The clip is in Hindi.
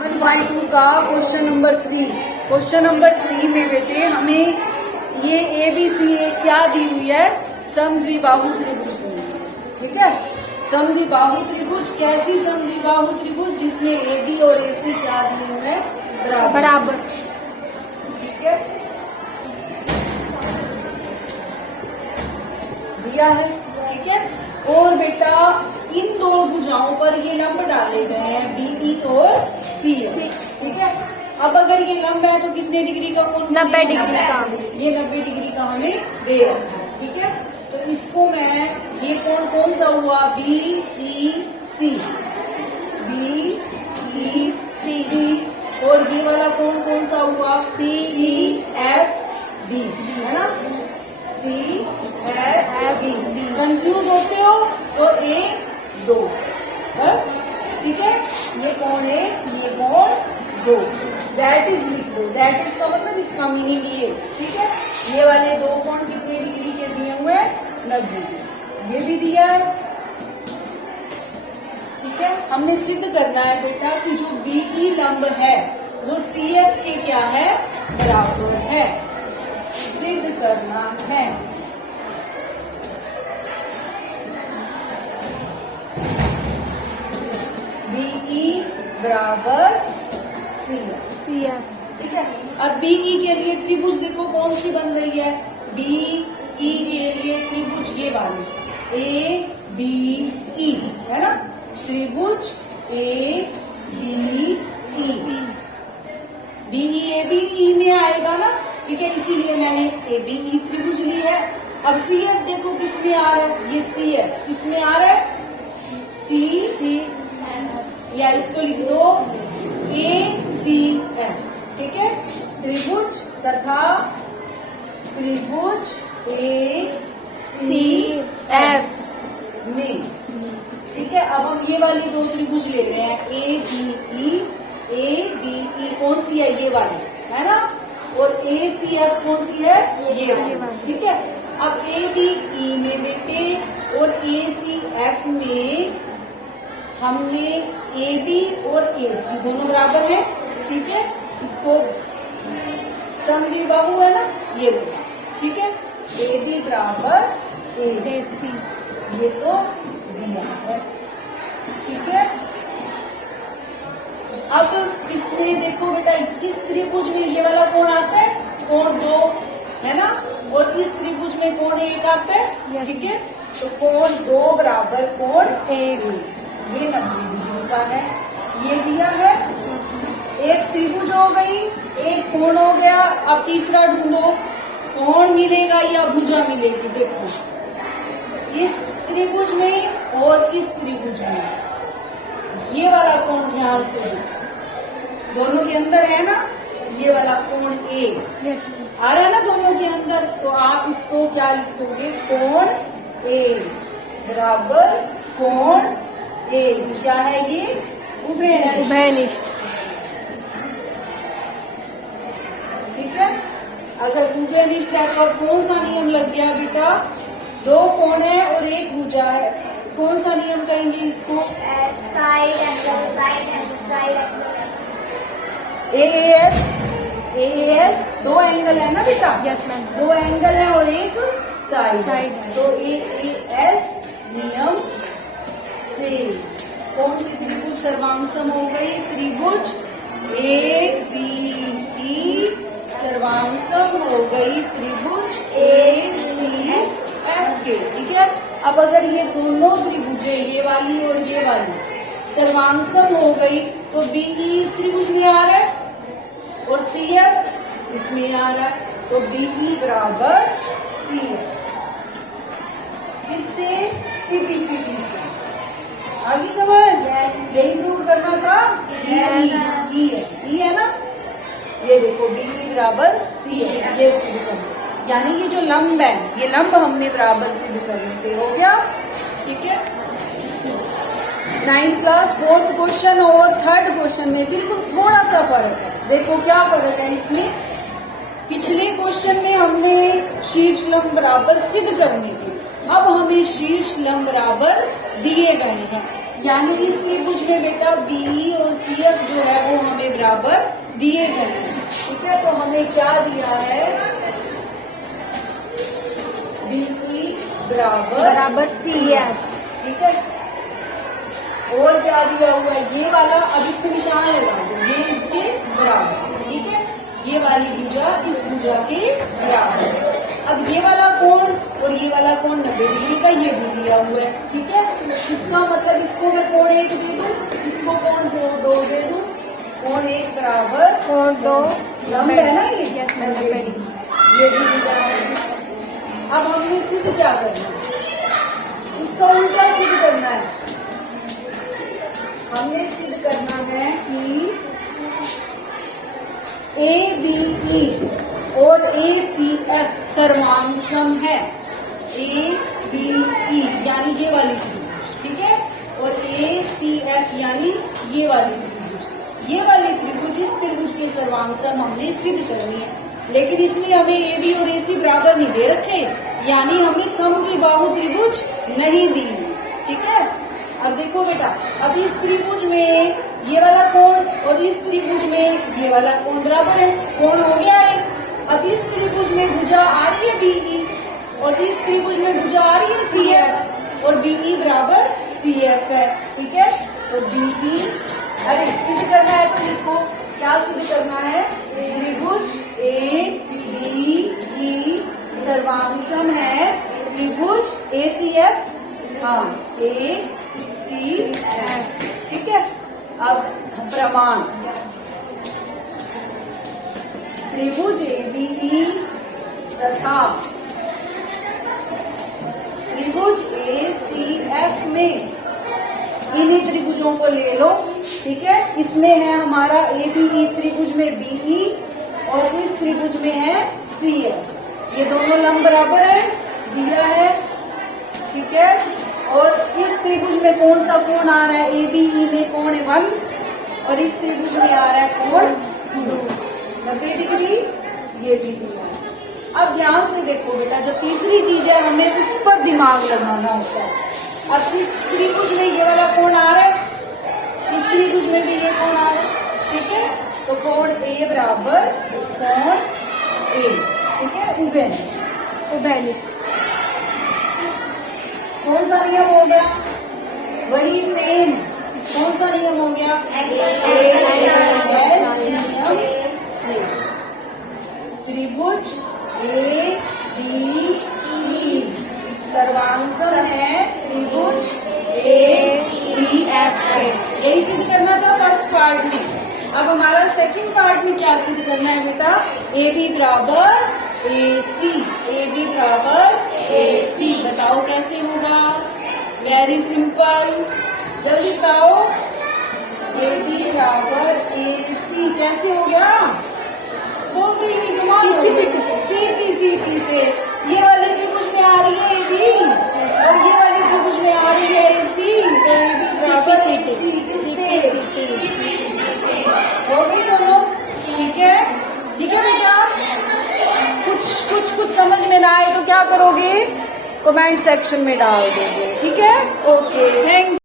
1/2 का क्वेश्चन नंबर 3। क्वेश्चन नंबर 3 में बेटे हमें ये ABCA क्या दी हुई है? समद्विबाहु त्रिभुज दी हुई है। ठीक है, समद्विबाहु त्रिभुज। कैसी समद्विबाहु त्रिभुज? जिसमें AB और AC क्या दिए हुए हैं? बराबर। ठीक है, दिया है। ठीक है, और बेटा इन दो भुजाओं पर ये लंब डाले गए हैं BE और CF। ठीक है, अब अगर ये लंब है तो कितने डिग्री का कोण? 90 डिग्री का। ये 90 डिग्री का हमें दे रखा है। ठीक है, तो इसको मैं, ये कोण कौन सा हुआ? BEC। और ये वाला कोण कौन सा हुआ? CFB, है ना? CFB। कंफ्यूज होते हो तो 1 2 बस। ठीक है, ये कोण 1, ये कोण 2। दैट इज लिख दो। दैट इज का मतलब इसका मीनिंग ये। ठीक है, ये वाले दो कोण कितने डिग्री के दिए हुए? 90। ये भी दिया है। ठीक है, हमने सिद्ध करना है बेटा कि जो BE लंब है वो CF के क्या है? बराबर है। सिद्ध करना है। BE बराबर CF। ठीक है, अब BE के लिए त्रिभुज देखो कौन सी बन रही है? BE के लिए त्रिभुज ये वाली ABE, है ना? त्रिभुज ABE। BE में आएगा ना? ठीक है, इसीलिए मैंने ABE त्रिभुज ली है। अब CF देखो किस में आ रहा है? ये CF किस में आ रहा है? C, या इसको लिख दो ACF। ठीक है, त्रिभुज तथा त्रिभुज ACF में। ठीक है, अब हम ये वाली दो त्रिभुज ले रहे हैं ABE कौन सी है? ये वाली, है ना? और ACF कौन सी है? ये वाली। ठीक है, अब ABE में बेटे और ACF में हमने AB और AC दोनों बराबर है। ठीक है, इसको समद्विबाहु है ना, ये देखा। ठीक है, AB बराबर AC, ये तो दिया है। ठीक है, अब इसमें देखो बेटा इस त्रिभुज में ये वाला कोण आता है कोण 2, है ना? और इस त्रिभुज में कोण 1 आता है। ठीक है, तो कोण 2 बराबर कोण 1। ये 90 डिग्री का है। ये दिया है। एक त्रिभुज हो गई, एक कोण हो गया। अब तीसरा ढूंढो, कोण मिलेगा या भुजा मिलेगी? देखो इस त्रिभुज में और इस त्रिभुज में ये वाला कोण ध्यान से देखो, दोनों के अंदर है ना? ये वाला कोण A आ रहा है ना दोनों के अंदर? तो आप इसको क्या लिखोगे? कोण A बराबर कोण A। क्या है ये? उभयनिष्ठ। ठीक है, अगर उभयनिष्ठ है तो कौन सा नियम लग गया बेटा? दो कोण है और एक भुजा है, कौन सा नियम कहेंगे इसको? Side angle. AAS दो एंगल है ना बेटा? Yes ma'am. दो एंगल है और एक साइड। तो AAS नियम से कौन सी त्रिभुज सर्वांगसम हो गई? त्रिभुज ABE सर्वांगसम हो गई त्रिभुज ACF के। ठीक है, अब अगर ये दोनों त्रिभुजें, ये वाली और ये वाली, सर्वांगसम हो गई तो BE इस त्रिभुज में आ रहा है और CF इसमें आ रहा है, तो BE बराबर CF। इससे CPCT से आगे समझ? यही प्रूव करना था। E है ना? ये देखो BE बराबर CF, ये सिद्ध करना। यानी ये जो लंब है, ये लंब हमने बराबर सिद्ध करने पे हो गया। ठीक है, 9th क्लास 4th क्वेश्चन और 3rd क्वेश्चन में बिल्कुल थोड़ा सा फर्क है। देखो क्या फर्क है इसमें। पिछले क्वेश्चन में हमने शीर्ष लंब बराबर सिद्ध करने के, अब हमें शीर्ष लंब बराबर दिए गए हैं। यानी इस त्रिभुज में बेटा BE और CF जो है वो हमें बराबर दिए गए हैं। ठीक है, तो हमें क्या दिया है, BE बराबर CF। ठीक है, और क्या दिया हुआ है, ये वाला, अब इसमें निशान लगा दो, ये इसके बराबर। ठीक है, ये वाली भुजा इस भुजा के बराबर। अब ये वाला कोण और ये वाला कोण 90 डिग्री का, ये भी दिया हुआ है। ठीक है, इसका मतलब इसको मैं कोण 1 दे दूं, इसको कोण 2 दे दूं, कोण 1 बराबर कोण 2 लंब है ना ये, यस मैम, 90 डिग्री। ये भी बराबर। अब हमने सिद्ध क्या करना है, उसका उल्टा सिद्ध करना है। हमने सिद्ध करना है कि ABE और ACF सर्वांग है। ABE यानी ये वाली त्रिभुज, ठीक है, और ACF यानी ये वाली त्रिभुज। ये वाली त्रिभुज इस त्रिभुज के सर्वांग हमने सिद्ध करनी है, लेकिन इसमें हमें AB और AC बराबर नहीं दे रखे, यानी हमें समद्विबाहु त्रिभुज नहीं दी। ठीक है, अब देखो बेटा, अब इस त्रिभुज में ये वाला कोण और इस त्रिभुज में ये वाला कोण बराबर है, कोण हो गया है। अब इस त्रिभुज में भुजा आ रही है BE और इस त्रिभुज में भुजा आ रही है CF और BE बराबर CF है। ठीक है, तो BE, अरे सिद्ध करना है तो लिखो, क्या सिद्ध करना है, त्रिभुज ABE सर्वांग है त्रिभुज ACF, हाँ ACF। ठीक है, अब प्रमाण, त्रिभुज ABE तथा त्रिभुज ACF में इन्हीं त्रिभुजों को ले लो। ठीक है, इसमें है हमारा ABE त्रिभुज में BE और इस त्रिभुज में है CF, ये दोनों लंब बराबर है, दिया है। ठीक है, और इस त्रिभुज में कौन सा कोण आ रहा है, ABE में कोण है 1 और इस त्रिभुज में आ रहा है कोण 90 डिग्री, ये भी दिया है। अब ध्यान से देखो बेटा, जो तीसरी चीज है हमें उस पर दिमाग लगाना होता है। अब इस त्रिभुज में ये वाला कोण आ रहा है, इस त्रिभुज में भी ये कोण आ रहा है। ठीक है, तो कोण A बराबर कोण A। ठीक है, उभयनिष्ठ। कौन सा नियम हो गया, वही सेम, कौन सा नियम हो गया, नियम से त्रिभुज ABE सर्वांग है त्रिभुज ACF है। यही सिद्ध करना था फर्स्ट पार्ट में। अब हमारा सेकंड पार्ट में क्या सिद्ध करना है बेटा, AB बराबर AC, AB बराबर AC। बताओ कैसे होगा, वेरी सिंपल, जल्दी बताओ। AB बराबर AC कैसे हो गया, बोलते ही नहीं, कमाल, सीधी से। ये वाले त्रिभुज में आ रही है AB और ये वाले त्रिभुज में आ रही है AC, तो AB बराबर AC किससे, हो गई दोनों। ठीक है, ठीक है बेटा, कुछ समझ में ना आए तो क्या करोगे, कमेंट सेक्शन में डाल दोगे। ठीक है, ओके, थैंक